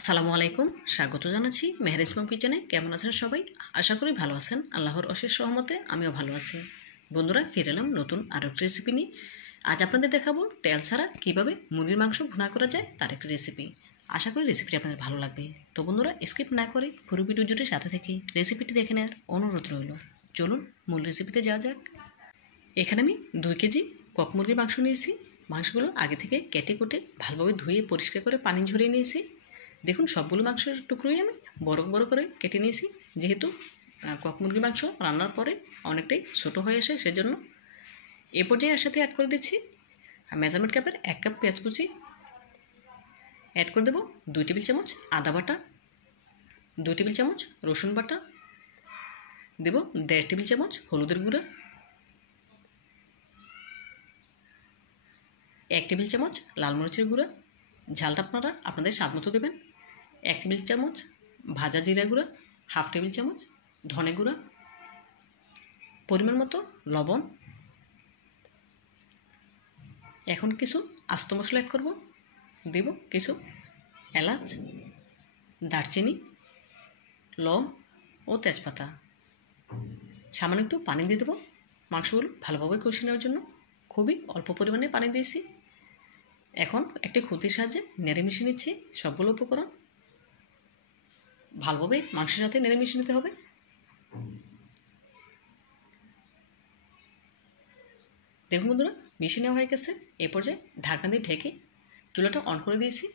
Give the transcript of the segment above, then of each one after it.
আসসালামু আলাইকুম, স্বাগত জানাচ্ছি মেহরাজ মম কিচেনে। কেমন আছেন সবাই? আশা করি ভালো আছেন। আল্লাহর অশেষ রহমতে আমিও ভালো আছি। বন্ধুরা, ফিরে এলাম নতুন আরও একটি রেসিপি নিয়ে। আজ আপনাদের দেখাবো তেল ছাড়া কীভাবে মুরগির মাংস ভুনা করা যায় তার একটি রেসিপি। আশা করি রেসিপিটি আপনাদের ভালো লাগবে। তো বন্ধুরা, স্কিপ না করে পুরো ভিডিও জুড়ে সাথে থেকে রেসিপিটি দেখে নেওয়ার অনুরোধ রইল। চলুন মূল রেসিপিতে যাওয়া যাক। এখানে আমি 2 কেজি কক মুরগির মাংস নিয়েছি। মাংসগুলো আগে থেকে কেটে কুটে ভালোভাবে ধুয়ে পরিষ্কার করে পানি ঝরিয়ে নিয়েছি। দেখুন, সবগুলো মাংসের টুকরোই আমি বড় বড় করে কেটে নিয়েছি, যেহেতু কক মুরগির মাংস রান্নার পরে অনেকটাই ছোটো হয়ে আসে, সেজন্য এ পর্যায়ে এর সাথে অ্যাড করে দিচ্ছি মেজারমেন্ট কাপের 1 কাপ পেঁয়াজ কুচি। অ্যাড করে দেবো 2 টেবিল চামচ আদা বাটা, 2 টেবিল চামচ রসুন বাটা, দেব 1.5 টেবিল চামচ হলুদের গুঁড়া, 1 টেবিল চামচ লাল মরিচের গুঁড়া, ঝালটা আপনারা আপনাদের স্বাদ মতো দেবেন, 1 টেবিল চামচ ভাজা জিরা গুঁড়া, 1/2 টেবিল চামচ ধনে গুঁড়া, পরিমাণ মতো লবণ। এখন কিছু আস্ত মশলা অ্যাড করব। দেব কিছু এলাচ, দারচিনি, লং ও তেজপাতা। সামান্য একটু পানি দিয়ে দেবো মাংসগুলো ভালোভাবে কষিয়ে নেওয়ার জন্য। খুবই অল্প পরিমাণে পানি দিয়েছি। এখন একটি খুন্তির সাহায্যে নেড়ে মিশিয়ে নিচ্ছি সবগুলো উপকরণ। ভালোভাবে মাংসের সাথে নেড়ে মিশিয়ে নিতে হবে। দেখুন বন্ধুরা, মিশিয়ে নেওয়া হয়ে গেছে। এই পর্যায়ে ঢাকনা দিয়ে ঢেকে চুলাটা অন করে দিয়েছি।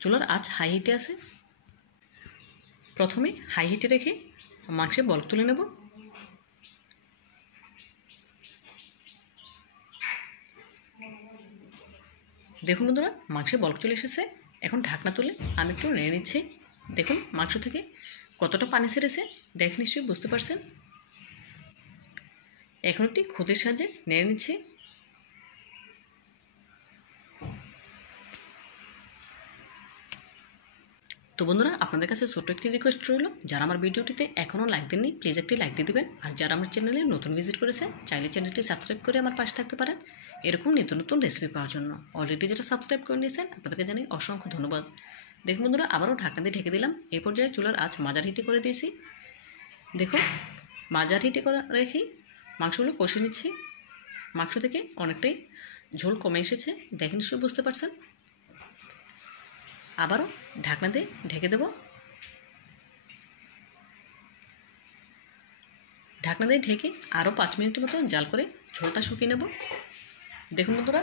চুলার আঁচ হাই হিটে আছে। প্রথমে হাই হিটে রেখে মাংসে বলক তুলে নেব। দেখুন বন্ধুরা, মাংসে বলক চলে এসেছে। এখন ঢাকনা তুলে আমি একটু নেড়ে নিচ্ছি। দেখুন মাংস থেকে কতটা পানি ছেড়েছে, দেখে নিশ্চয়ই বুঝতে পারছেন। এখন একটি খুঁতির সাহায্যে নেড়ে নিচ্ছি। তো বন্ধুরা, আপনাদের কাছে ছোট্ট একটি রিকোয়েস্ট রইল, যারা আমার ভিডিওটিতে এখনও লাইক দেননি প্লিজ একটি লাইক দিয়ে দেবেন। আর যারা আমার চ্যানেলে নতুন ভিজিট করেছে চাইলে চ্যানেলটি সাবস্ক্রাইব করে আমার পাশে থাকতে পারেন এরকম নিত্য নতুন রেসিপি পাওয়ার জন্য। অলরেডি যেটা সাবস্ক্রাইব করে নিয়েছেন আপনাদেরকে জানাই অসংখ্য ধন্যবাদ। দেখুন বন্ধুরা, আবারও ঢাকনা দিয়ে ঢেকে দিলাম। এই পর্যায়ে চুলার আঁচ মাঝার হিটে করে দিয়েছি। দেখুন, মাঝার হিটে করে রেখেই মাংসগুলো কষিয়ে নিচ্ছি। মাংস থেকে অনেকটাই ঝোল কমে এসেছে, দেখে নিশ্চয়ই বুঝতে পারছেন। আবারও ঢাকনা দিয়ে ঢেকে দেব। ঢাকনা দিয়ে ঢেকে আরও 5 মিনিটের মতো জাল করে ঝোলটা শুকিয়ে নেব। দেখুন বন্ধুরা,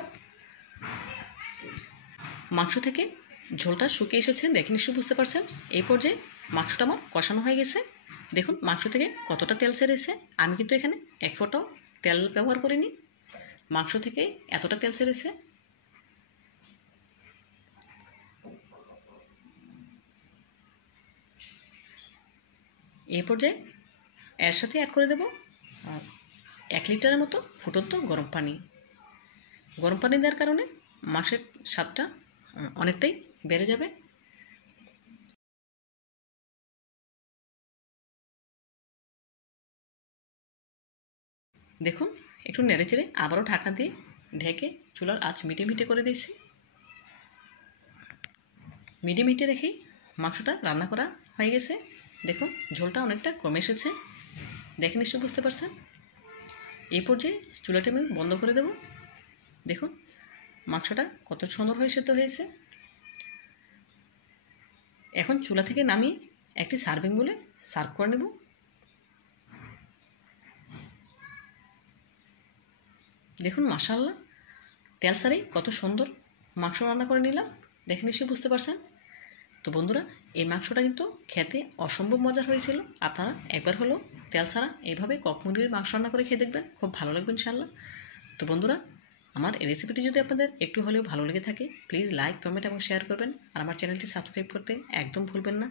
মাংস থেকে ঝোলটা শুকিয়ে এসেছে, দেখে নিশ্চয়ই বুঝতে পারছেন। এই পর্যায়ে মাংসটা আমার কষানো হয়ে গেছে। দেখুন মাংস থেকে কতটা তেল ছেড়েছে। আমি কিন্তু এখানে 1 ফোঁটাও তেল ব্যবহার করিনি, মাংস থেকে এতটা তেল ছেড়েছে। এই পর্যায়ে এর সাথে অ্যাড করে দেব 1 লিটারের মতো ফুটন্ত গরম পানি। গরম পানি দেওয়ার কারণে মাংসের স্বাদটা অনেকটাই বেড়ে যাবে। দেখুন, একটু নেড়ে চেড়ে আবারও ঢাকনা দিয়ে ঢেকে চুলার আঁচ মিডিয়াম হিটে করে দিয়েছি। মিডিয়াম হিটে রেখেই মাংসটা রান্না করা হয়ে গেছে। দেখুন ঝোলটা অনেকটা কমে এসেছে, দেখে নিশ্চয়ই বুঝতে পারছেন। এই পর্যায়ে চুলাটা আমি বন্ধ করে দেব। দেখুন মাংসটা কত সুন্দর হয়ে সেদ্ধ হয়েছে। এখন চুলা থেকে নামিয়ে একটি সার্ভিং বলে সার্ভ করে নেব। দেখুন মাশাআল্লাহ, তেল ছাড়াই কত সুন্দর মাংস রান্না করে নিলাম, দেখে নিশ্চয়ই বুঝতে পারছেন। তো বন্ধুরা, এই মাংসটা কিন্তু খেতে অসম্ভব মজার হয়েছিল। আপনারা একবার হলো তেল ছাড়া এইভাবে কক মুরগির মাংস রান্না করে খেয়ে দেখবেন, খুব ভালো লাগবে ইনশাআল্লাহ। তো বন্ধুরা, আমার এই রেসিপিটি যদি আপনাদের একটু হলেও ভালো লেগে থাকে প্লিজ লাইক, কমেন্ট এবং শেয়ার করবেন। আর আমার চ্যানেলটি সাবস্ক্রাইব করতে একদম ভুলবেন না।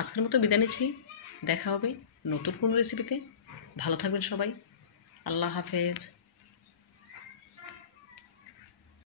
আজকের মতো বিদায় নিচ্ছি, দেখা হবে নতুন কোনো রেসিপিতে। ভালো থাকবেন সবাই, আল্লাহ হাফেজ।